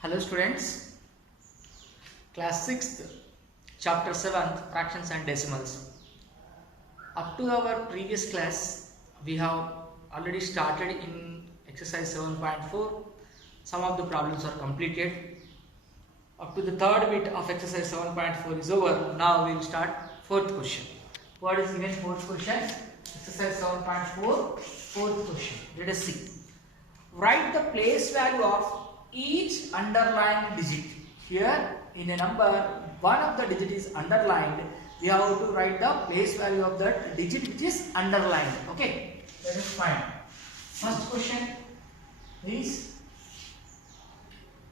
Hello students, class 6th, chapter 7, fractions and decimals. Up to our previous class, we have already started in exercise 7.4. Some of the problems are completed. Up to the third bit of exercise 7.4 is over. Now we will start fourth question. What is given fourth question? Exercise 7.4, fourth question. Let us see. Write the place value of each underlined digit. Here in a number, one of the digit is underlined. We have to write the place value of that digit which is underlined. Okay, let us find. First question is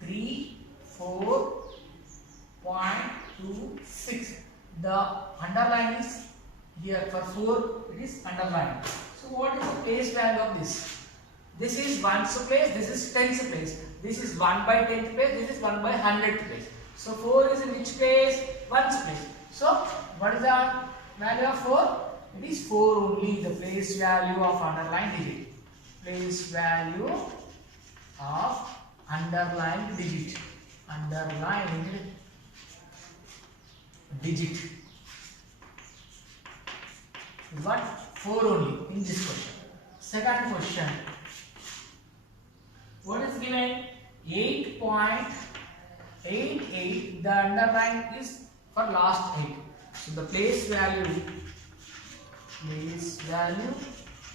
34.26. The underline is here for 4. It is underlined. So what is the place value of this? This is 1's place, this is 10's place. This is 1 by 10th place, this is 1 by 100th place. So 4 is in which place? 1's place. So what is the value of 4? It is 4 only, the place value of underlined digit. Place value of underlined digit. Underlined digit. What? 4 only in this question. Second question. What is given? 8.88. The underline is for last 8. So the place value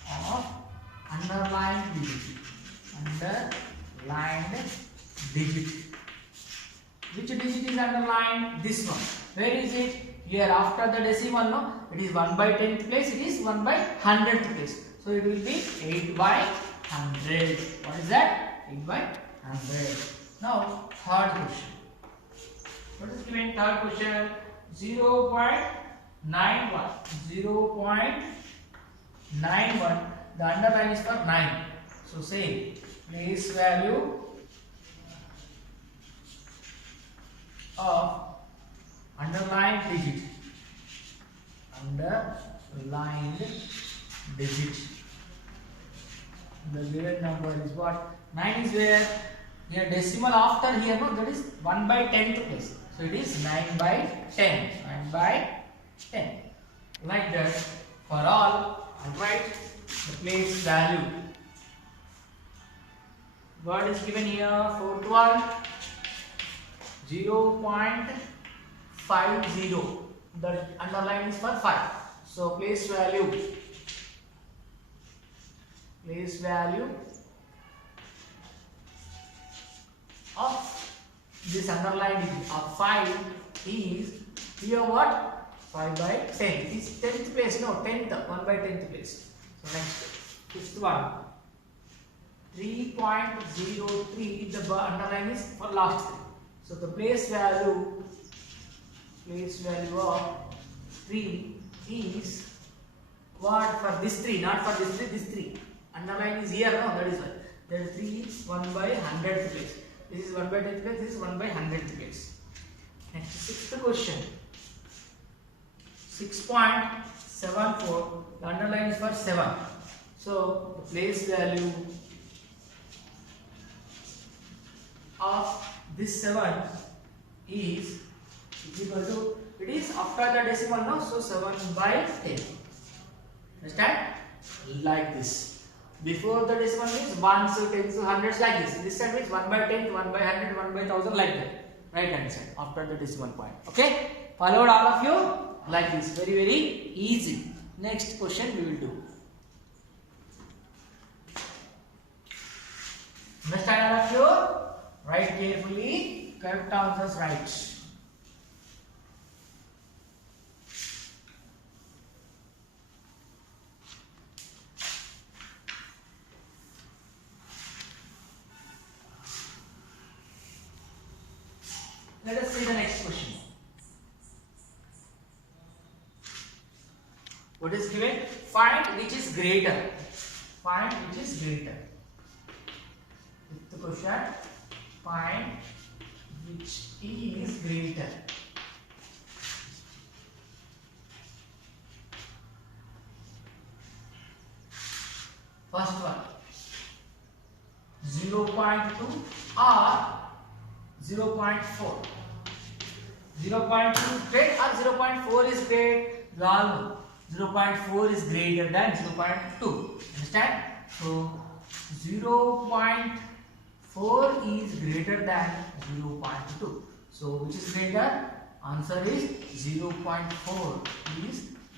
of underlined digit. Underlined digit. Which digit is underlined? This one. Where is it? Here after the decimal, no? It is 1 by 10th place. It is 1 by 100th place. So it will be 8 by 100. What is that? 8 by 100. Now, third question. What is given? Third question. 0.91. 0.91. The underline is for 9. So, say place value of underlined digit. Underlined digit. The given number is what? 9 is where? Here decimal after here, no, that is 1 by 10th place. So it is 9 by 10. 9 by 10. Like that for all. Alright. The place value. What is given here? Fourth one. 0.50. The underline is for 5. So place value of this underline of 5 is here what? 5 by 10. It is 10th place, no, 10th, 1 by 10th place. So next, fifth one, 3.03. The underline is for last 3. So the place value of 3 is what? For this 3, not for this 3, this 3. Underline is here, no, that is why. That 3 is 1 by 100th place. This is 1 by 10th place, this is 1 by 100th place. Next, sixth question. 6.74. The underline is for 7. So, the place value of this 7 is equal to, it is after the decimal, no? So, 7 by 10. Understand? Like this. Before the decimal means 1s, 10s, 100s like this. This side means 1 by 10, 1 by 100, 1 by 1000 like that. Right hand side after the decimal point. Okay? Followed all of you like this. Very, very easy. Next question we will do. Understand all of you? Write carefully. Correct answers right. Let us see the next question. What is given? Find which is greater. Find which is greater. Fifth question. Find which is greater. First one. 0.2 or 0.4. 0.2 is great or 0.4 is great? You all know 0.4 is greater than 0.2. Understand? So 0.4 is greater than 0.2. So which is greater? Answer is 0.4 is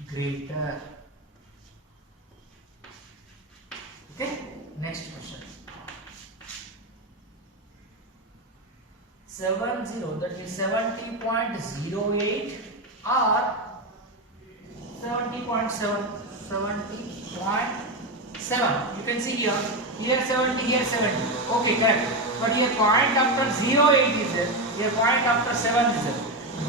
greater. Okay, next question. 70, that means 70.08 or 70.7. 70.7. You can see here 70, here 70. Okay, correct. But here point after 08 is there. Here point after 7 is there.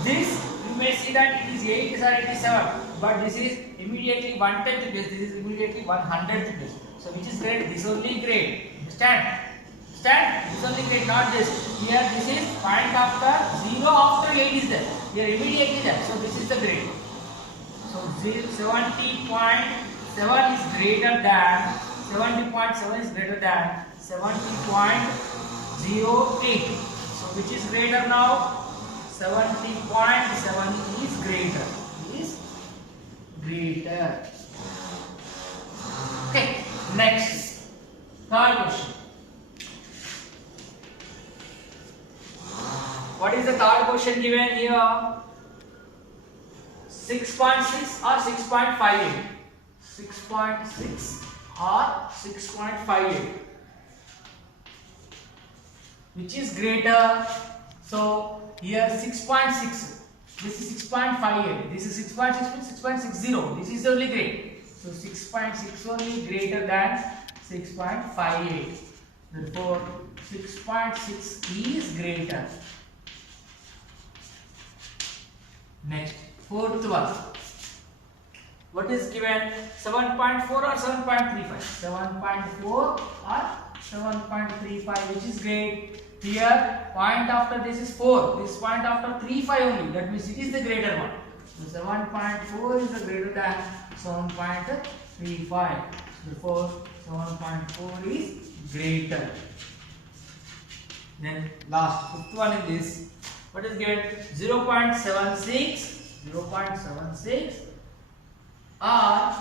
This you may see that it is 8 or 87. But this is immediately 1/10th place. This is immediately 100th place. So which is great? This only great. Understand? This only great, not this. Here this is point after 0 after 8 is there. Here immediately there. So this is the grade. So 70.7 is greater than 70.7 is greater than 70.08. So which is greater now? 70.7 is greater. Okay, next. Third question. What is the third question given here? 6.6 or 6.58? 6.6 or 6.58? Which is greater? So here 6.6. This is 6.58. This is 6.6 means 6.60. This is only great. So 6.6 only greater than 6.58. Therefore 6.6 is greater. Next, fourth one. What is given? 7.4 or 7.35? 7.4 or 7.35, which is great. Here, point after this is 4. This point after 3.5 only. That means it is the greater one. So 7.4 is the greater than 7.35. Therefore, 7.4 is greater. Then last, fifth one is this. What is given? 0.76 or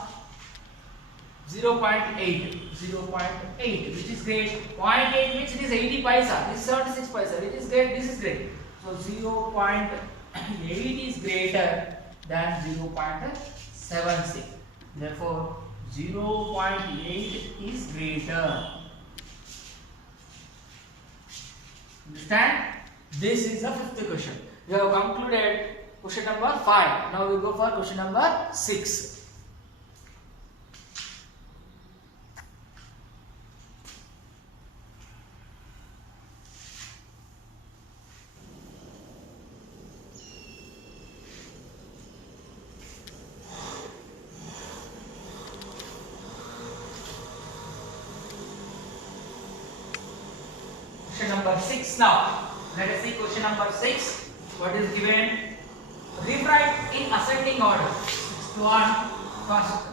0.8, which is great. 0.8 means it is 80 paisa. This is 76 paisa. It is great. This is great. So 0.8 is greater than 0.76. Therefore 0.8 is greater. Understand? This is the fifth question. We have concluded question number 5. Now we go for question number 6. Question number 6 now. Let us see question number 6. What is given? Rewrite in ascending order. 6th one first.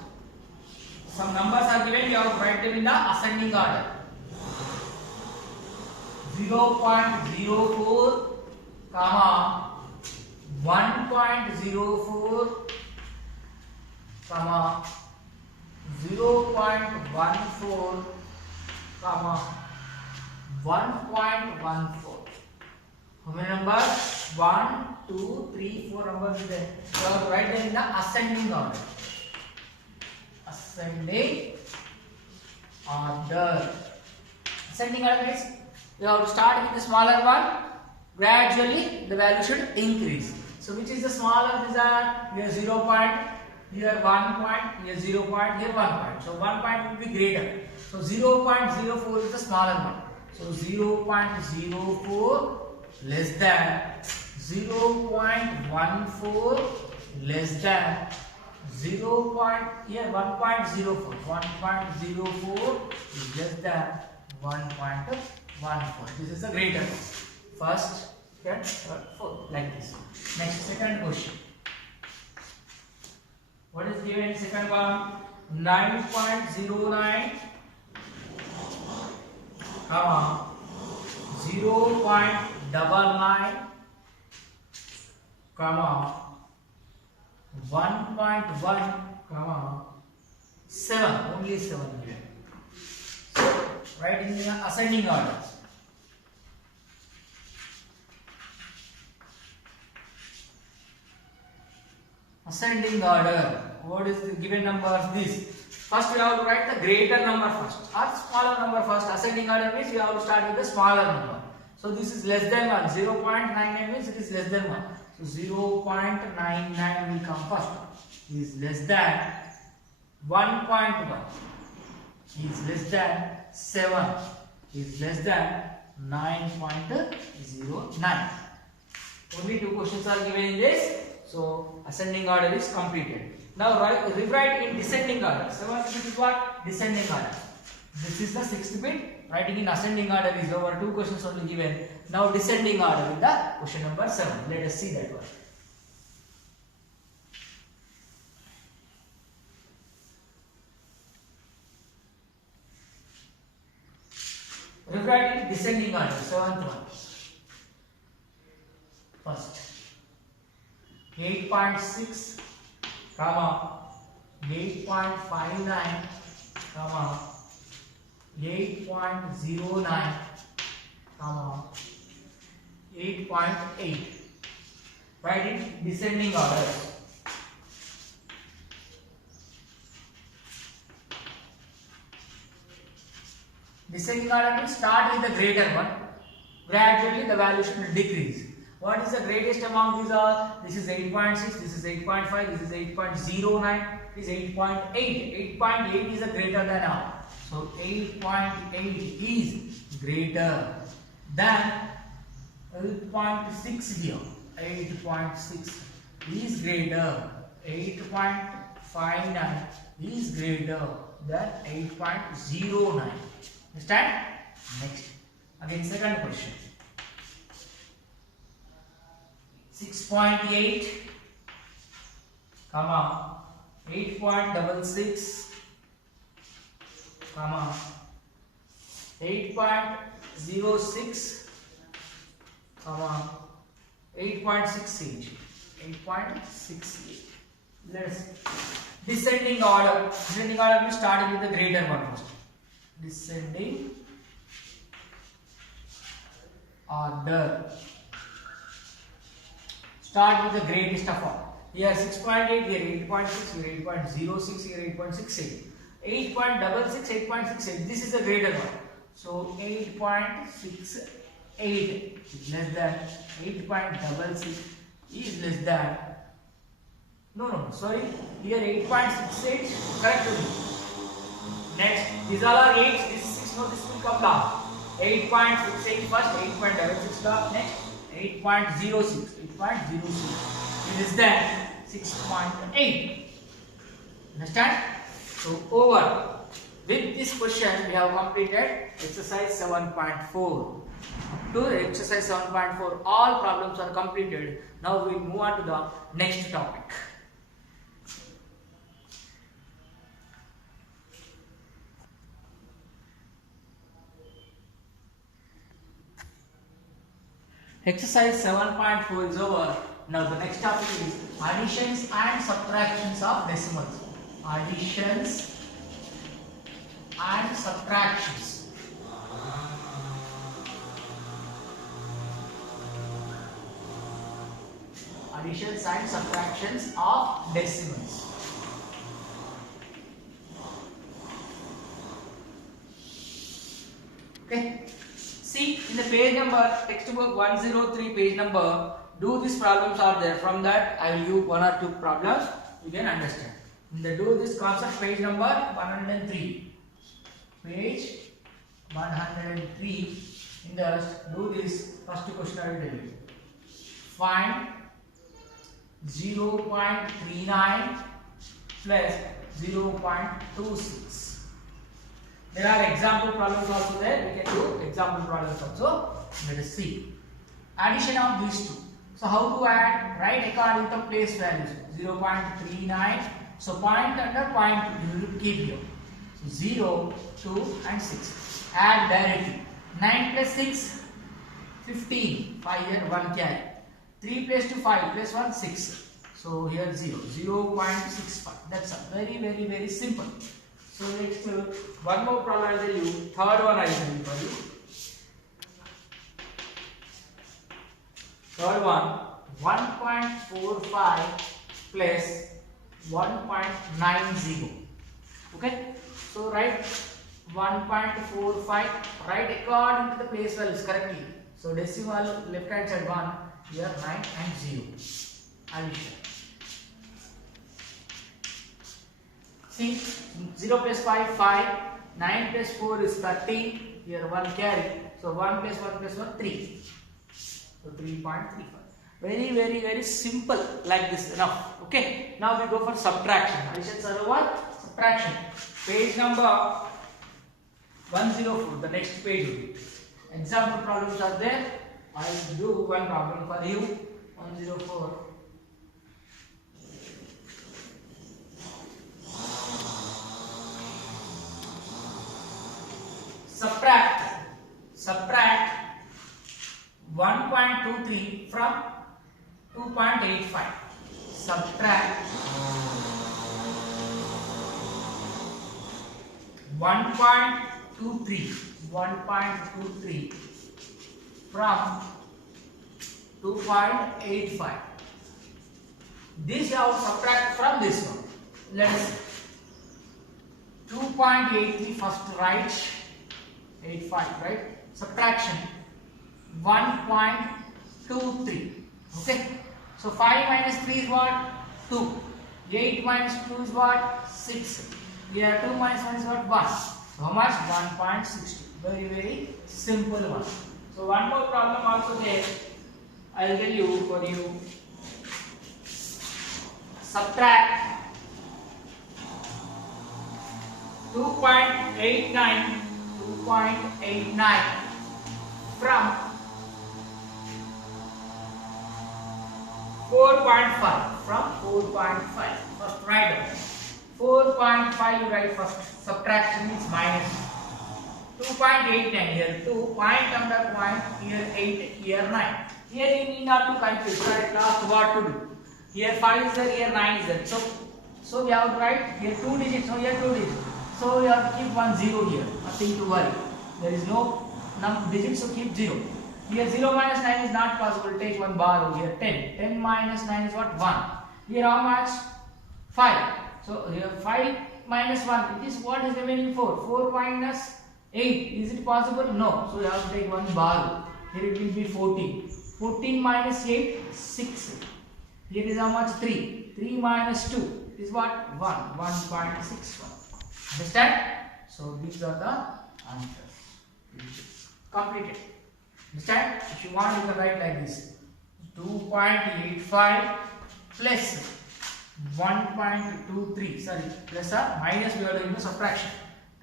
Some numbers are given. You have to write them in the ascending order. 0.04, 1.04, 0.14, 1.14. How many numbers? 1, 2, 3, 4 numbers is there. You have to write them in the ascending order. Ascending order. Ascending order means you have to start with the smaller one. Gradually the value should increase. So which is the smaller? These are here 0 point, here 1 point, here 0 point, here 1 point. So 1 point will be greater. So 0.04 is the smaller one. So 0.04 less than 0.14 less than 0. Here 1.04. 1.04 is less than 1.14. This is the greater. First, second, third, fourth, like this. Next, second question. What is given? Second one, 9.09, 0.1. 99, comma 1.1, comma 7, only 7 here. So write in the ascending order. Ascending order. What is the given number? This. First we have to write the greater number first or smaller number first. Ascending order means we have to start with the smaller number. So this is less than 1. 0.99 means it is less than 1. So 0.99 will come first. It is less than 1.1. Is less than 7. Is less than 9.09. Only two questions are given in this. So ascending order is completed. Now rewrite in descending order. 7th bit is what? Descending order. This is the 6th bit. Writing in ascending order is over. Two questions only given. Now descending order in the question number 7. Let us see that one. Rewrite in descending order. 7th one. First 8.6, comma 8.59, comma 8.09, comma 8.8. Write in descending order. Descending order means start with the greater one. Gradually the value should decrease. What is the greatest among these are? This is 8.6, this is 8.5, this is 8.09, this is 8.8. 8.8 is a greater than R. So 8.8 is greater than 8.6 here. 8.6 is greater. 8.59 is greater than 8.09. Understand? Next. Again, second question. 6.8, comma 8.66, comma 8.06, comma 8.68. 8.68. Let's descending order. Descending order means starting with the greater one first. Descending order. Start with the greatest of all. Here 6.8, here 8.6, here 8.06, here 8.68. 8.66, 8.68. This is the greater one. So 8.68 is less than 8.66 is less than. No, sorry. Here 8.68 correct. Next, these all are 8. This is 6. No, this will come down. 8.68 first, 8.66 down. Next. 8.06 is then 6.8. Understand? So over. With this question we have completed exercise 7.4. To exercise 7.4 all problems are completed. Now we move on to the next topic. Exercise 7.4 is over. Now the next topic is additions and subtractions of decimals. Additions and subtractions. Additions and subtractions of decimals. Okay. See in the page number, textbook 103 page number, do these problems are there. From that I will give one or two problems, you can understand. In the do this concept, page number 103. Page 103. In the do this first question I will tell you. Find 0.39 plus 0.26. There are example problems also there. We can do example problems also. Let us see. Addition of these two. So how to add? Write according to place values. 0.39. So point under point you will keep here. So 0, 2 and 6. Add directly. 9 plus 6, 15. 5 here, 1 carry. 3 plus 2, 5 plus 1, 6. So here 0. 0.65. That's very simple. So next one more problem I will tell you. Third one I will tell you for you. Third one, 1.45 plus 1.90. Okay. So write 1.45. Write according to the place values correctly. So decimal left hand side 1. Here 9 and 0. Addition. See, 0 plus 5, 5. 9 plus 4 is 13. Here 1 carry. So 1 plus 1 plus 1, 3. So 3.35. Very simple like this. Enough. Okay. Now we go for subtraction. Additions are what? Subtraction. Page number 104. The next page will be. Example problems are there. I will do one problem for you. 104. Subtract 1.23 from 2.85. Subtract 1.23 from 2.85. This I will subtract from this one. Let us 2.83 first write 85, right? Subtraction 1.23. Okay. So 5 minus 3 is what? 2. 8 minus 2 is what? 6. Here 2 minus 1 is what? 1. So how much? 1.62. Very simple one. So one more problem also there. I will tell you for you. Subtract 2.89 from 4.5. From 4.5. First write down. 4.5 you write first. Subtraction means minus. 2.89 here 2. Point under point here 8 here 9. Here you need not to confuse. At last what to do? Here 5 is there, here 9 is there. So we have to write here 2 digits. So here 2 digits. So we have to keep 1 0 here. Nothing to worry. There is no digits, so keep 0. Here 0 minus 9 is not possible. Take one bar here 10. 10 minus 9 is what? 1. Here how much? 5. So here 5 minus 1. It is what is remaining 4. 4 minus 8. Is it possible? No. So you have to take one bar. Here it will be 14. 14 minus 8, 6. Here is how much? 3. 3 minus 2 is what? 1. 1.61. Understand? So these are the answers. Completed. Understand? If you want, you can write like this. 2.85 plus 1.23. Sorry, plus or minus we are doing the subtraction.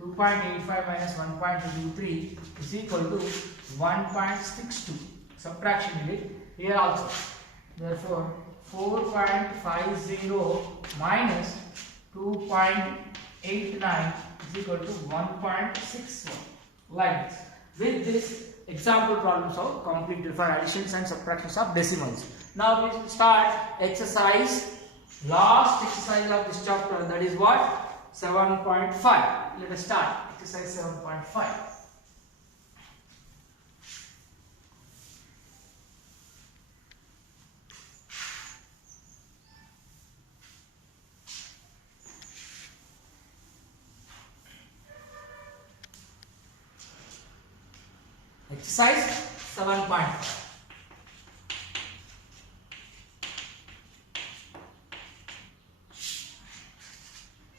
2.85 minus 1.23 is equal to 1.62. Subtraction we did here also. Therefore, 4.50 minus 2.89 is equal to 1.61. Like this. With this, example problems are completed for additions and subtractions of decimals. Now we will start exercise. Last exercise of this chapter, that is what? 7.5. Let us start exercise 7.5. Exercise 7.5.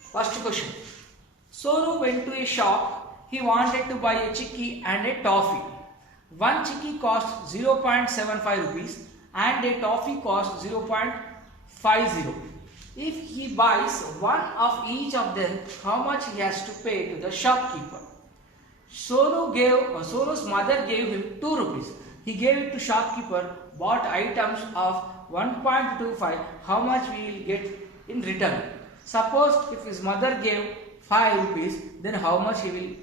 First question. Sonu went to a shop. He wanted to buy a chikki and a toffee. One chikki cost 0.75 rupees and a toffee cost 0.50. If he buys one of each of them, how much he has to pay to the shopkeeper? Sonu's mother gave him 2 rupees. He gave it to shopkeeper, bought items of 1.25. How much we will get in return? Suppose if his mother gave 5 rupees, then how much he will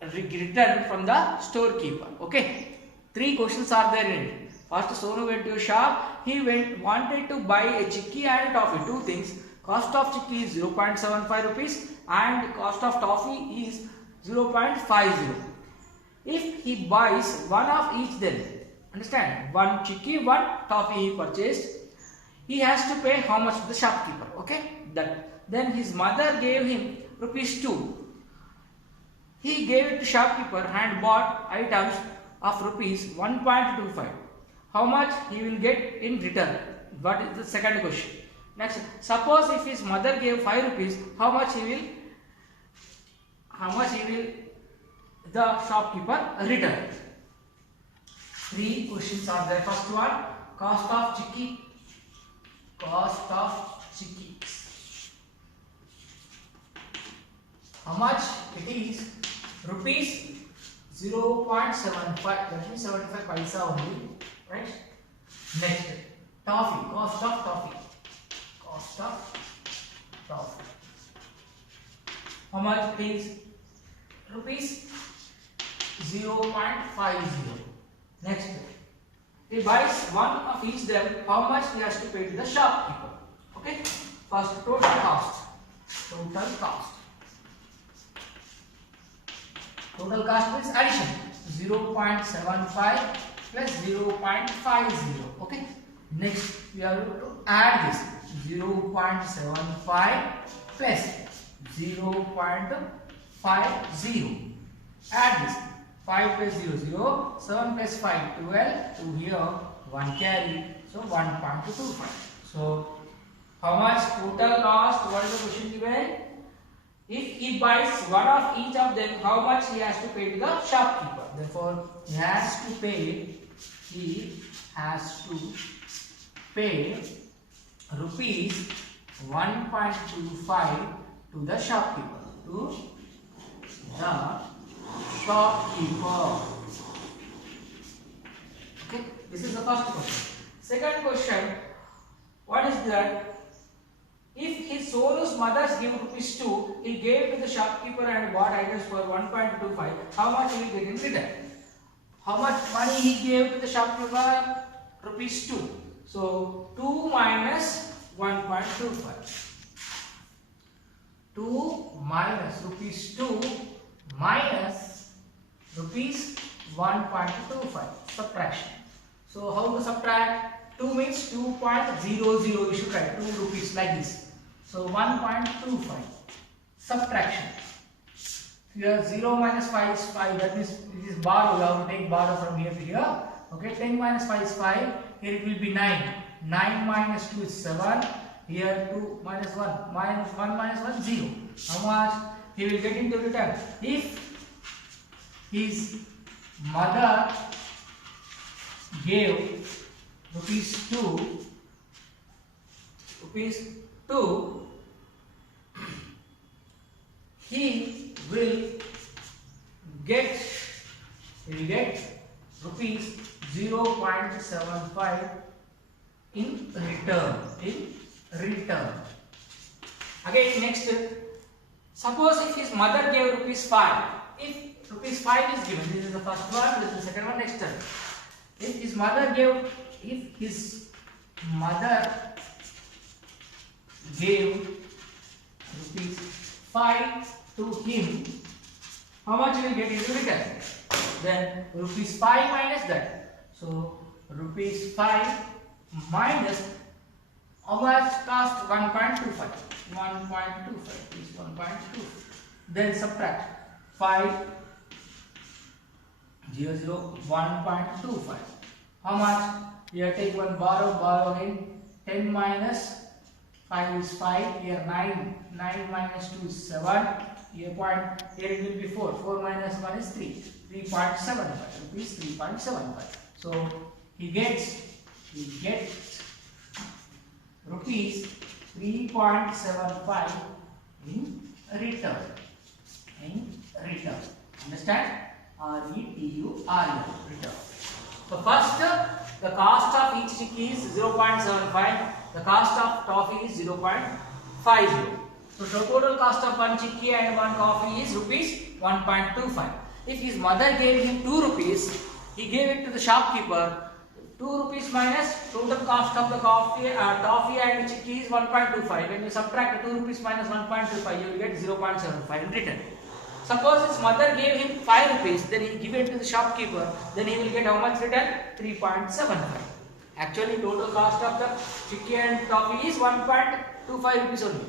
returned from the storekeeper. Okay, 3 questions are there in it. First, Sonu went to a shop. He wanted to buy a chicky and a toffee. 2 things. Cost of chicky is 0.75 rupees and cost of toffee is 0.50. If he buys one of each, then understand, one chicky, one toffee he purchased, he has to pay how much to the shopkeeper. Okay, that then his mother gave him rupees 2. He gave it to shopkeeper and bought items of rupees 1.25. How much he will get in return? What is the second question? Next, suppose if his mother gave 5 rupees, how much he will the shopkeeper return? 3 questions are there. First one, cost of chicky. Cost of chicky. How much it is? Rupees 0.75. That means 75 paisa only. Right? Next, toffee. Cost of toffee. Cost of toffee. How much it is? Rupees 0.50. Next, he buys one of each them. How much he has to pay to the shopkeeper? Okay. First, total cost. Total cost. Total cost means addition. 0.75 plus 0.50. Okay. Next, we are going to add this. 0.75 plus 0.50. Add this. 5 plus 0, 0. 7 plus 5, 12. To here, 1 carry. So, 1.25. So, how much total cost? What is the question given? If he buys one of each of them, how much he has to pay to the shopkeeper? Therefore, he has to pay rupees 1.25 to the shopkeeper. Okay, this is the first question. Second question, what is that? If his Sonu's mother's give rupees 2, he gave to the shopkeeper and bought items for 1.25. How much he will get in return? How much money he gave to the shopkeeper? Rupees 2. So 2 minus 1.25. 2 minus rupees 2 minus rupees 1.25. Subtraction. So how to subtract? 2 means 2.00. You should write 2 rupees like this. So 1.25. Subtraction. Here 0 minus 5 is 5. That means it is borrow. You have to take borrow from here to here. Okay. 10 minus 5 is 5. Here it will be 9. 9 minus 2 is 7. Here 2 minus 1. Minus 1 minus 1 0. How much he will get into return? If his mother gave rupees 2, he will get rupees 0.75 in return. Again, next, suppose if his mother gave rupees 5. If rupees 5 is given, this is the first one, this is the second one, next turn. If his mother gave rupees 5 to him, how much he will get into return? Then rupees 5 minus that. So rupees 5 minus how much cost? 1.25. 1.25 is 1.2. Then subtract 5 0 0 1.25. How much? Here take one borrow again. 10 minus 5 is 5. Here 9 minus 2 is 7. Here it will be 4. 4 minus 1 is 3. 3.75 rupees. 3.75. So he gets rupees 3.75 in return. Understand? RETURN, return. So first, the cost of each chicky is 0.75. The cost of toffee is 0.50. So the total cost of one chicky and one coffee is rupees 1.25. If his mother gave him 2 rupees, he gave it to the shopkeeper. 2 rupees minus total cost of the toffee and chicky is 1.25. When you subtract 2 rupees minus 1.25, you will get 0.75 in return. Suppose his mother gave him 5 rupees, then he give it to the shopkeeper, then he will get how much return? 3.75. Actually, total cost of the chicky and toffee is 1.25 rupees only.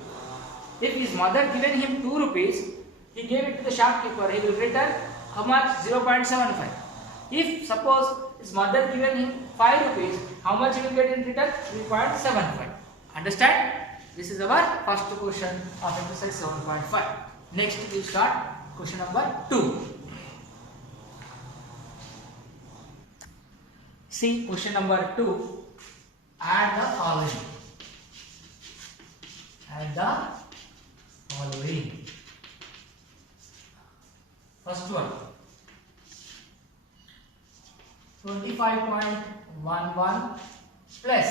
If his mother given him 2 rupees, he gave it to the shopkeeper, he will return how much? 0.75. If suppose his mother given him 5 rupees, how much he will get in return? 3.75. Understand? This is our first question of exercise 7.5. Next we will start question number 2. See question number 2. Add the following. Add the following. First one. 25.11 plus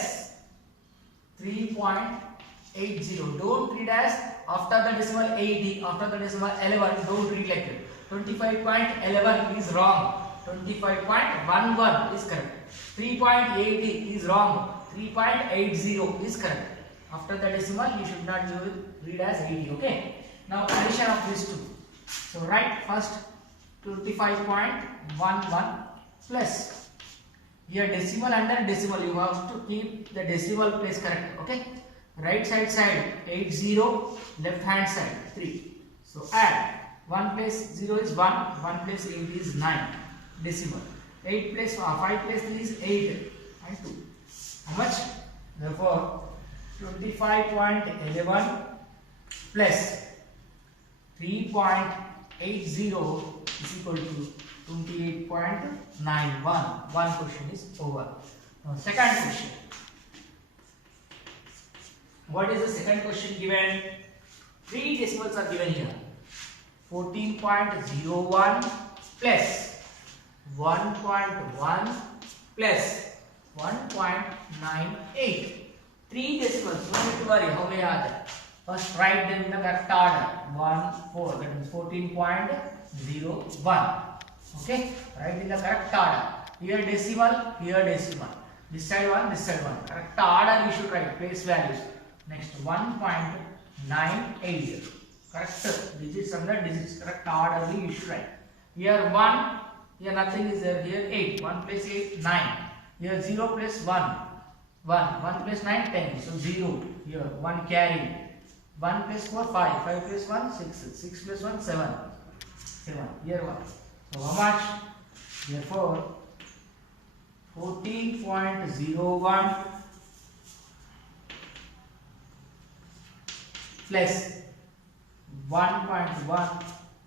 3.80. Don't read as after the decimal 80, after the decimal 11. Don't read like that. 25.11 is wrong. 25.11 is correct. 3.80 is wrong. 3.80 is correct. After the decimal, you should not read as 80. Okay. Now addition of these two. So write first 25.11 plus. Here decimal under decimal, you have to keep the decimal place correct. Okay. Right side 80, left hand side 3. So add 1 plus 0 is 1, 1 plus 8 is 9. Decimal. 8 plus 5 plus 3 is 8 and 2. How much? Therefore 25.11 plus 3.80 is equal to 28.91. One question is over. Now second question. What is the second question given? 3 decimals are given here. 14.01 plus 1.1 plus 1.98. 3 decimals. No need to worry. How many are there? First write them in the correct order. 1, 4. That means 14.01. Okay. Write in the correct order. Here decimal. Here decimal. This side 1. This side 1. Correct order you should write. Place values. Next 1.98. Correct digits under digits. Correct order you should write. Here 1. Here nothing is there. Here 8. 1 plus 8 9. Here 0 plus 1. 1 plus 9 10. So 0. Here 1 carry. 1 plus 4 5. 5 plus 1 6. 6 plus 1 7. 7. Here 1. So how much? Therefore 14.01 plus 1.1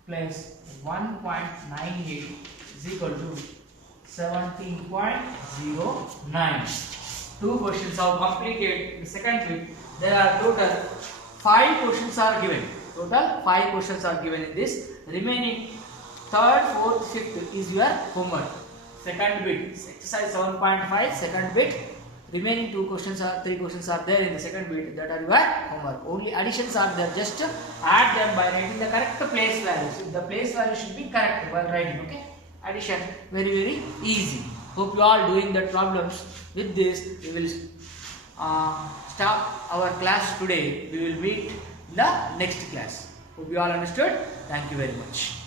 plus 1.98 is equal to 17.09. 2 questions are completed. In the second bit, there are total 5 questions are given. Total 5 questions are given in this. Remaining 3rd, 4th, 5th is your homework. Second bit, exercise 7.5, second bit. Remaining 3 questions are there in the second bit, that are your homework. Only additions are there. Just add them by writing the correct place values. The place value should be correct while writing. Okay. Addition very easy. Hope you all doing the problems. With this, we will stop our class today. We will meet in the next class. Hope you all understood. Thank you very much.